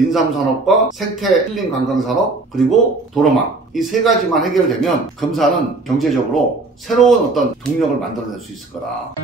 인삼산업과 생태 힐링 관광산업 그리고 도로망 이 세 가지만 해결되면 금산은 경제적으로 새로운 어떤 동력을 만들어낼 수 있을 거다.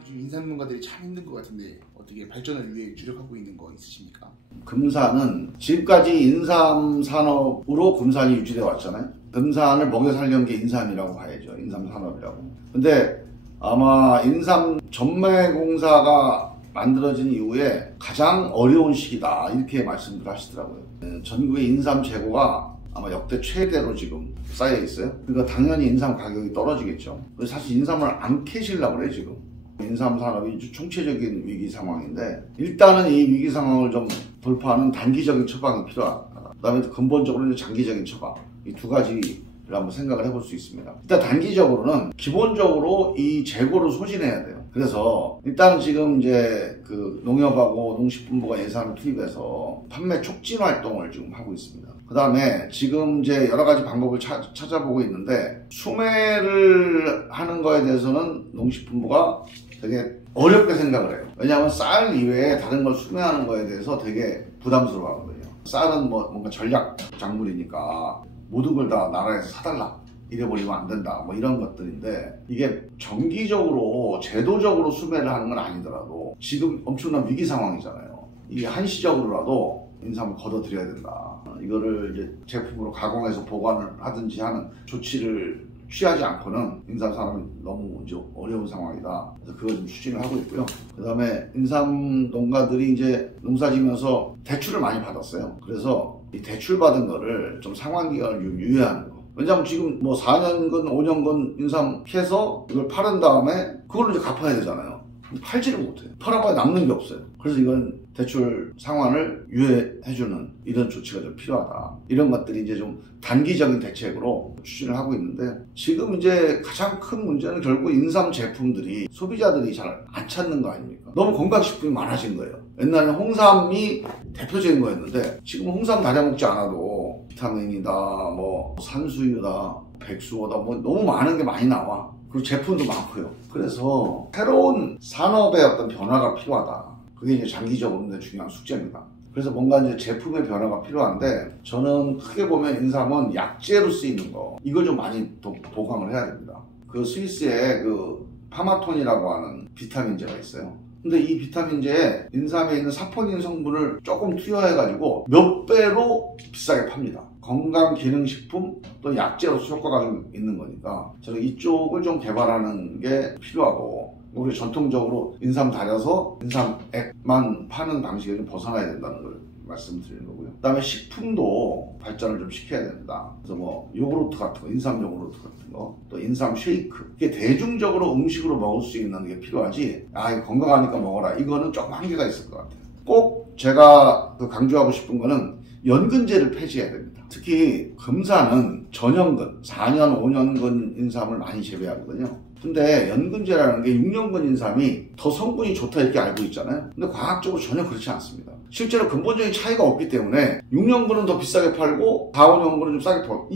요즘 인삼농가들이 참 힘든 것 같은데 어떻게 발전을 위해 주력하고 있는 거 있으십니까? 금산은 지금까지 인삼산업으로 금산이 유지되어 왔잖아요. 금산을 먹여 살려는 게 인삼이라고 봐야죠. 인삼산업이라고. 근데 아마 인삼 전매공사가 만들어진 이후에 가장 어려운 시기다 이렇게 말씀들 하시더라고요. 전국의 인삼 재고가 아마 역대 최대로 지금 쌓여 있어요. 그러니까 당연히 인삼 가격이 떨어지겠죠. 사실 인삼을 안 캐시려고 그래요 지금. 인삼 산업이 총체적인 위기 상황인데 일단은 이 위기 상황을 좀 돌파하는 단기적인 처방이 필요하다. 그 다음에 근본적으로는 장기적인 처방. 이 두 가지를 한번 생각을 해볼 수 있습니다. 일단 단기적으로는 기본적으로 이 재고를 소진해야 돼요. 그래서 일단 지금 이제 그 농협하고 농식품부가 예산을 투입해서 판매 촉진 활동을 지금 하고 있습니다. 그 다음에 지금 이제 여러 가지 방법을 찾아보고 있는데 수매를 하는 거에 대해서는 농식품부가 되게 어렵게 생각을 해요. 왜냐하면 쌀 이외에 다른 걸 수매하는 거에 대해서 되게 부담스러워 하거든요. 쌀은 뭔가 전략 작물이니까 모든 걸 다 나라에서 사달라. 이래버리면 안 된다. 이런 것들인데 이게 정기적으로 제도적으로 수매를 하는 건 아니더라도 지금 엄청난 위기 상황이잖아요. 이게 한시적으로라도 인삼을 걷어들여야 된다. 이거를 이제 제품으로 가공해서 보관을 하든지 하는 조치를 취하지 않고는 인삼 산업이 너무 이제 어려운 상황이다. 그래서 그걸 좀 추진을 하고 있고요. 그 다음에 인삼 농가들이 이제 농사 지면서 대출을 많이 받았어요. 그래서 이 대출 받은 거를 좀 상환기간을 유예하는 거. 왜냐면 지금 4년근, 5년근 인삼 캐서 이걸 팔은 다음에 그걸로 이제 갚아야 되잖아요. 팔지를 못해요. 팔아봐야 남는 게 없어요. 그래서 이건 대출 상환을 유예해주는 이런 조치가 좀 필요하다. 이런 것들이 이제 좀 단기적인 대책으로 추진을 하고 있는데 지금 이제 가장 큰 문제는 결국 인삼 제품들이 소비자들이 잘 안 찾는 거 아닙니까? 너무 건강식품이 많아진 거예요. 옛날에는 홍삼이 대표적인 거였는데 지금은 홍삼 다려 먹지 않아도 비타민이다, 산수유다, 백수호다 너무 많은 게 많이 나와. 그리고 제품도 많고요. 그래서 새로운 산업의 어떤 변화가 필요하다. 그게 이제 장기적으로 중요한 숙제입니다. 그래서 뭔가 이제 제품의 변화가 필요한데 저는 크게 보면 인삼은 약재로 쓰이는 거 이걸 좀 많이 보강을 해야 됩니다. 그 스위스에 그 파마톤이라고 하는 비타민제가 있어요. 근데 이 비타민제에 인삼에 있는 사포닌 성분을 조금 투여해가지고 몇 배로 비싸게 팝니다. 건강기능식품 또 약재로서 효과가 좀 있는 거니까 저는 이쪽을 좀 개발하는 게 필요하고 우리 전통적으로 인삼 다려서 인삼액만 파는 방식에 좀 벗어나야 된다는 걸 말씀드리는 거고요. 그 다음에 식품도 발전을 좀 시켜야 된다. 그래서 요구르트 같은 거, 인삼 요구르트 같은 거, 또 인삼 쉐이크 이게 대중적으로 음식으로 먹을 수 있는 게 필요하지 이거 건강하니까 먹어라 이거는 조금 한계가 있을 것 같아요. 꼭 제가 강조하고 싶은 거는 연근제를 폐지해야 됩니다. 특히 금산은 전연근, 4년, 5년근 인삼을 많이 재배하거든요. 근데 연근제라는 게 6년근 인삼이 더 성분이 좋다 이렇게 알고 있잖아요. 근데 과학적으로 전혀 그렇지 않습니다. 실제로 근본적인 차이가 없기 때문에 6년근은 더 비싸게 팔고 4, 5년근은 좀 싸게 팔고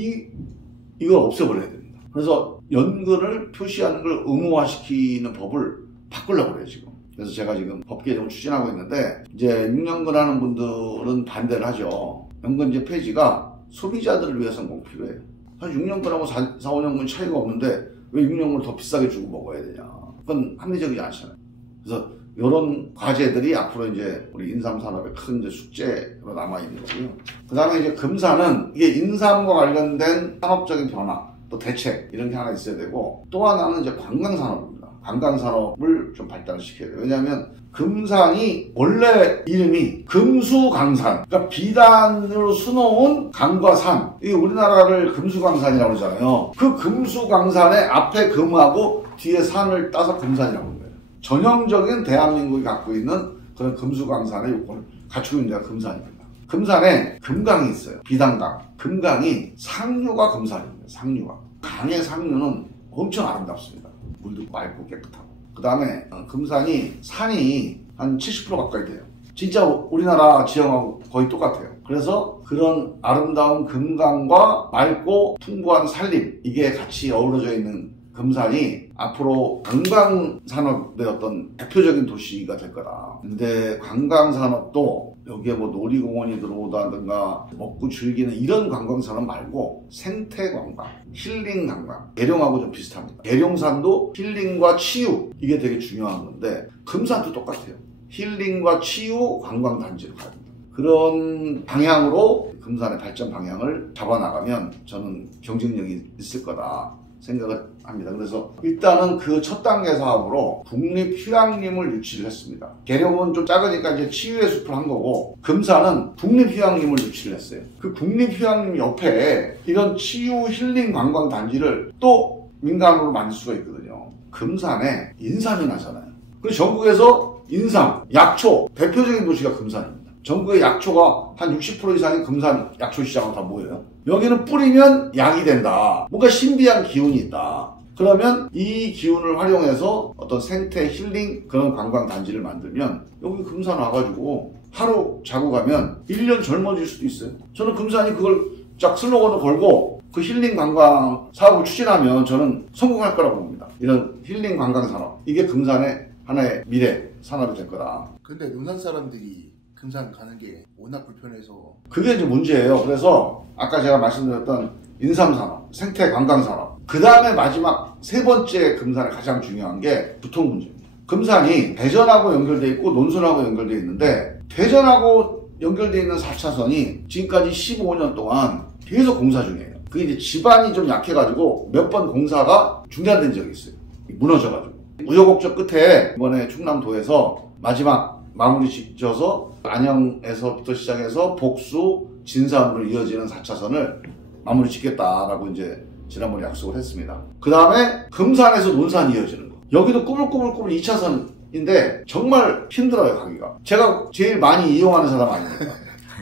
이걸 없애버려야 됩니다. 그래서 연근을 표시하는 걸 의무화시키는 법을 바꾸려고 그래요 지금. 그래서 제가 지금 법 개정을 추진하고 있는데 이제 6년근 하는 분들은 반대를 하죠. 연근제 폐지가 소비자들을 위해서는 꼭 필요해요. 사실 6년근하고 4, 5년근 차이가 없는데 왜 6년근을 더 비싸게 주고 먹어야 되냐. 그건 합리적이지 않잖아요. 그래서 이런 과제들이 앞으로 이제 우리 인삼 산업의 큰 이제 숙제로 남아있는 거고요. 그 다음에 이제 금산은 이게 인삼과 관련된 산업적인 변화, 또 대책 이런 게 하나 있어야 되고 또 하나는 이제 관광산업입니다. 관광산업을 좀 발달시켜야 돼요. 왜냐하면 금산이 원래 이름이 금수강산, 그러니까 비단으로 수놓은 강과 산. 이게 우리나라를 금수강산이라고 그러잖아요. 그 금수강산의 앞에 금하고 뒤에 산을 따서 금산이라고 하는 거예요. 전형적인 대한민국이 갖고 있는 그런 금수강산의 요건을 갖추고 있는 데가 금산입니다. 금산에 금강이 있어요. 비단강. 금강이 상류가 금산입니다. 상류가. 강의 상류는 엄청 아름답습니다. 물도 맑고 깨끗하고. 그 다음에 금산이 산이 한 70% 가까이 돼요. 진짜 우리나라 지형하고 거의 똑같아요. 그래서 그런 아름다운 금강과 맑고 풍부한 산림 이게 같이 어우러져 있는 금산이 앞으로 관광산업의 어떤 대표적인 도시가 될 거다. 근데 관광산업도 여기에 뭐 놀이공원이 들어오다든가 먹고 즐기는 이런 관광산업 말고 생태관광, 힐링관광, 계룡하고 좀 비슷합니다. 계룡산도 힐링과 치유, 이게 되게 중요한 건데 금산도 똑같아요. 힐링과 치유 관광단지로 가야 됩니다. 그런 방향으로 금산의 발전 방향을 잡아나가면 저는 경쟁력이 있을 거다 생각을 합니다. 그래서 일단은 그 첫 단계 사업으로 국립휴양림을 유치를 했습니다. 계룡은 좀 작으니까 이제 치유의 숲을 한 거고, 금산은 국립휴양림을 유치를 했어요. 그 국립휴양림 옆에 이런 치유 힐링 관광 단지를 또 민간으로 만들 수가 있거든요. 금산에 인삼이 나잖아요. 그리고 전국에서 인삼, 약초 대표적인 도시가 금산입니다. 전국의 약초가 한 60% 이상이 금산 약초 시장으로 다 모여요. 여기는 뿌리면 약이 된다. 뭔가 신비한 기운이 있다. 그러면 이 기운을 활용해서 어떤 생태 힐링 그런 관광 단지를 만들면 여기 금산 와가지고 하루 자고 가면 1년 젊어질 수도 있어요. 저는 금산이 그걸 쫙 슬로건을 걸고 그 힐링 관광 사업을 추진하면 저는 성공할 거라고 봅니다. 이런 힐링 관광 산업, 이게 금산의 하나의 미래 산업이 될 거다. 근데 논산 사람들이 금산 가는 게 워낙 불편해서 그게 이제 문제예요. 그래서 아까 제가 말씀드렸던 인삼산업, 생태관광산업, 그 다음에 마지막 세 번째 금산에 가장 중요한 게 교통 문제입니다. 금산이 대전하고 연결되어 있고 논순하고 연결되어 있는데, 대전하고 연결되어 있는 4차선이 지금까지 15년 동안 계속 공사 중이에요. 그게 이제 지반이 좀 약해가지고 몇 번 공사가 중단된 적이 있어요. 무너져가지고. 우여곡절 끝에 이번에 충남도에서 마지막 마무리 짓져서 안양에서부터 시작해서 복수, 진산으로 이어지는 4차선을 마무리 짓겠다라고 이제 지난번에 약속을 했습니다. 그 다음에 금산에서 논산이 이어지는 거. 여기도 꾸물꾸물꾸물 2차선인데 정말 힘들어요, 가기가. 제가 제일 많이 이용하는 사람 아닙니까?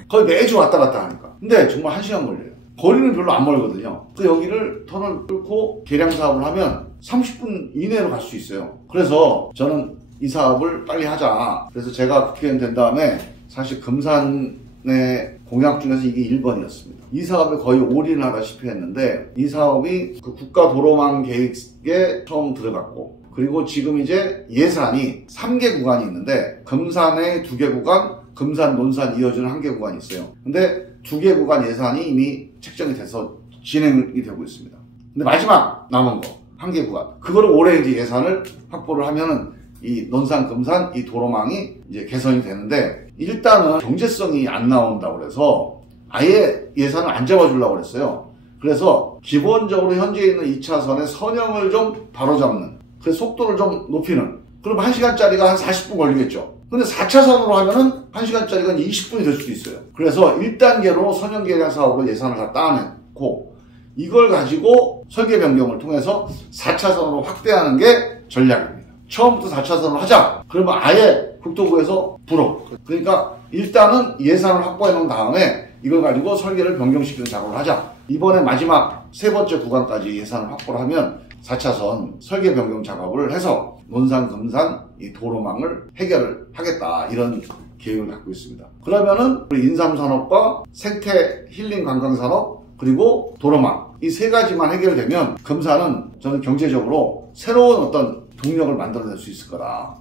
거의 매주 왔다 갔다 하니까. 근데 정말 1시간 걸려요. 거리는 별로 안 멀거든요. 그 여기를 터널 뚫고 계량 사업을 하면 30분 이내로 갈 수 있어요. 그래서 저는 이 사업을 빨리 하자. 그래서 제가 국회의원 된 다음에 사실 금산의 공약 중에서 이게 1번이었습니다. 이 사업에 거의 올인하다시피 했는데, 이 사업이 그 국가도로망 계획에 처음 들어갔고, 그리고 지금 이제 예산이 3개 구간이 있는데, 금산에 2개 구간, 금산, 논산 이어지는 1개 구간이 있어요. 근데 2개 구간 예산이 이미 책정이 돼서 진행이 되고 있습니다. 근데 마지막 남은 거, 1개 구간. 그거를 올해 이제 예산을 확보를 하면은 이 논산, 금산, 이 도로망이 이제 개선이 되는데, 일단은 경제성이 안 나온다고 그래서 아예 예산을 안 잡아주려고 그랬어요. 그래서 기본적으로 현재 있는 2차선의 선형을 좀 바로잡는, 그 속도를 좀 높이는, 그럼 1시간짜리가 한 40분 걸리겠죠. 근데 4차선으로 하면은 1시간짜리가 20분이 될 수도 있어요. 그래서 1단계로 선형 계량 사업으로 예산을 다 따내고, 이걸 가지고 설계 변경을 통해서 4차선으로 확대하는 게 전략입니다. 처음부터 4차선으로 하자. 그러면 아예 국토부에서 불어. 그러니까 일단은 예산을 확보해 놓은 다음에 이걸 가지고 설계를 변경시키는 작업을 하자. 이번에 마지막 세 번째 구간까지 예산을 확보를 하면 4차선 설계 변경 작업을 해서 논산, 금산 이 도로망을 해결을 하겠다. 이런 계획을 갖고 있습니다. 그러면은 우리 인삼산업과 생태 힐링 관광산업 그리고 도로망 이 세 가지만 해결되면 금산은 저는 경제적으로 새로운 어떤 동력을 만들어낼 수 있을 거다.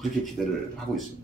그렇게 기대를 하고 있습니다.